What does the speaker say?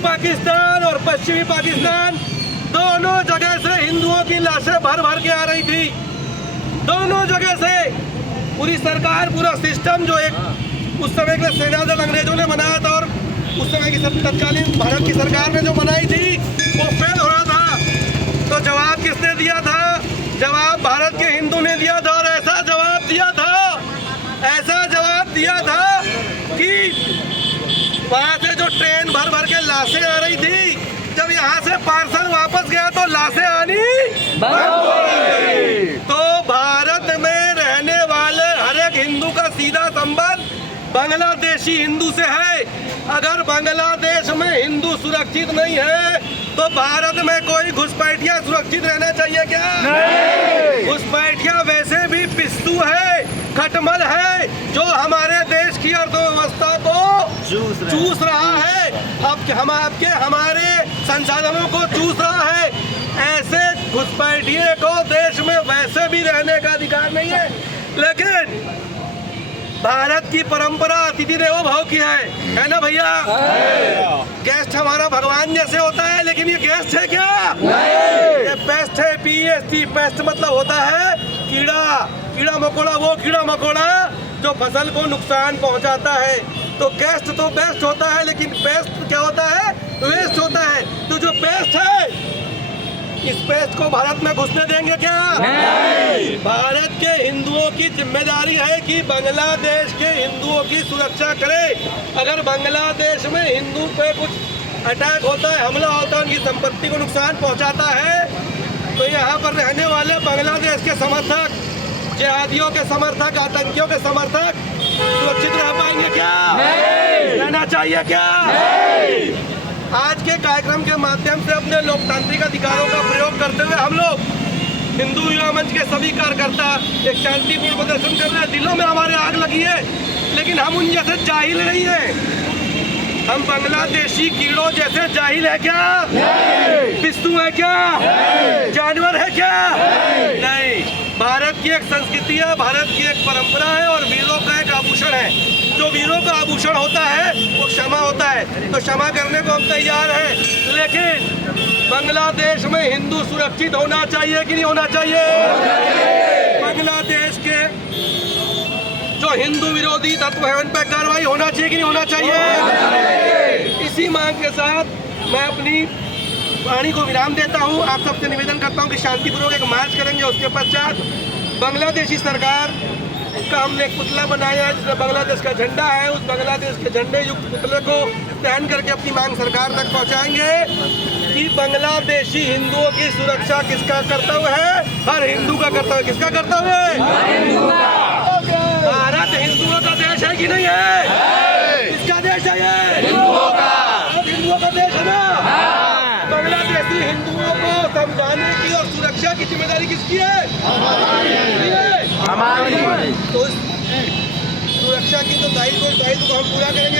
पाकिस्तान और पश्चिमी पाकिस्तान दोनों जगह से हिंदुओं की लाशें भर भर के आ रही थी। दोनों जगह से पूरी सरकार, पूरा सिस्टम जो एक उस समय के सेना दल अंग्रेजों ने बनाया था और उस समय की तत्कालीन भारत की सरकार ने जो बनाई थी वो फेल हो रहा था। तो जवाब किसने दिया था? जवाब भारत के हिंदू ने दिया था। और ऐसा जवाब दिया था कि वहाँ से जो ट्रेन भर भर के लाशें आ रही थी, जब यहाँ से पार्सल वापस गया तो लाशें आनी बंद हो गई। तो भारत में रहने वाले हर एक हिंदू का सीधा संबंध बांग्लादेशी हिंदू से है। अगर बांग्लादेश में हिंदू सुरक्षित नहीं है तो भारत में कोई घुसपैठिया सुरक्षित रहना चाहिए क्या? घुसपैठिया वैसे भी पिस्सू है, खटमल है, जो हमारे देश की अर्थव्यवस्था को चूस रहा है, हमारे संसाधनों को चूस रहा है। ऐसे घुसपैठिए को देश में वैसे भी रहने का अधिकार नहीं है। लेकिन भारत की परंपरा अतिथि देवो भव की है ना भैया? गेस्ट हमारा भगवान जैसे होता है, लेकिन ये गेस्ट है क्या? ये पेस्ट है। PEST, पेस्ट मतलब होता है कीड़ा मकोड़ा। वो कीड़ा मकोड़ा जो फसल को नुकसान पहुंचाता है। तो गेस्ट तो बेस्ट होता है, लेकिन पेस्ट क्या होता है? वेस्ट होता है। तो जो पेस्ट है, इस पेस्ट को भारत में घुसने देंगे क्या? नहीं। भारत के हिंदुओं की जिम्मेदारी है कि बांग्लादेश के हिंदुओं की सुरक्षा करे। अगर बांग्लादेश में हिंदू पे कुछ अटैक होता है, हमला होता है, उनकी संपत्ति को नुकसान पहुंचाता है, तो यहाँ पर रहने वाले बांग्लादेश के समर्थक, जिहादियों के समर्थक, आतंकियों के समर्थक सुरक्षित रह पाएंगे क्या? नहीं। रहना चाहिए क्या? नहीं। आज के कार्यक्रम के माध्यम से अपने लोकतांत्रिक अधिकारों का प्रयोग करते हुए हम लोग हिंदू युवा मंच के सभी कार्यकर्ता एक शांतिपूर्ण प्रदर्शन कर रहे हैं। दिलों में हमारे आग लगी है, लेकिन हम उन जैसे जाहिल नहीं है। हम बांग्लादेशी कीड़ों जैसे जाहिल है क्या? नहीं। पिस्सू है क्या? नहीं। जानवर है क्या? नहीं। भारत की एक संस्कृति है, भारत की एक परंपरा है और वीरों का एक आभूषण है। जो वीरों का आभूषण होता है वो क्षमा होता है। तो क्षमा करने को हम तैयार हैं, लेकिन बांग्लादेश में हिंदू सुरक्षित होना चाहिए कि नहीं होना चाहिए? बांग्लादेश के जो हिंदू विरोधी तत्व है उन पर कार्रवाई होना चाहिए कि नहीं होना चाहिए? इसी मांग के साथ मैं अपनी वाणी को विराम देता हूं। आप सबसे निवेदन करता हूं कि शांतिपूर्वक एक मार्च करेंगे। उसके पश्चात बांग्लादेशी सरकार का हमने एक पुतला बनाया है जिसमें बांग्लादेश का झंडा है। उस बांग्लादेश के झंडे युक्त पुतले को पहन करके अपनी मांग सरकार तक पहुंचाएंगे कि बांग्लादेशी हिंदुओं की सुरक्षा किसका कर्तव्य है? हर हिंदू का कर्तव्य। किसका कर्तव्य है? भारत हिंदुओं का देश है कि नहीं है? किसका देश है ये? हिंदुओं का। हिंदुओं का देश है ना? बांग्लादेशी हिंदुओं को समझाने की और सुरक्षा की जिम्मेदारी किसकी है? हमारी। तो सुरक्षा की तो दायित्व को हम पूरा करेंगे।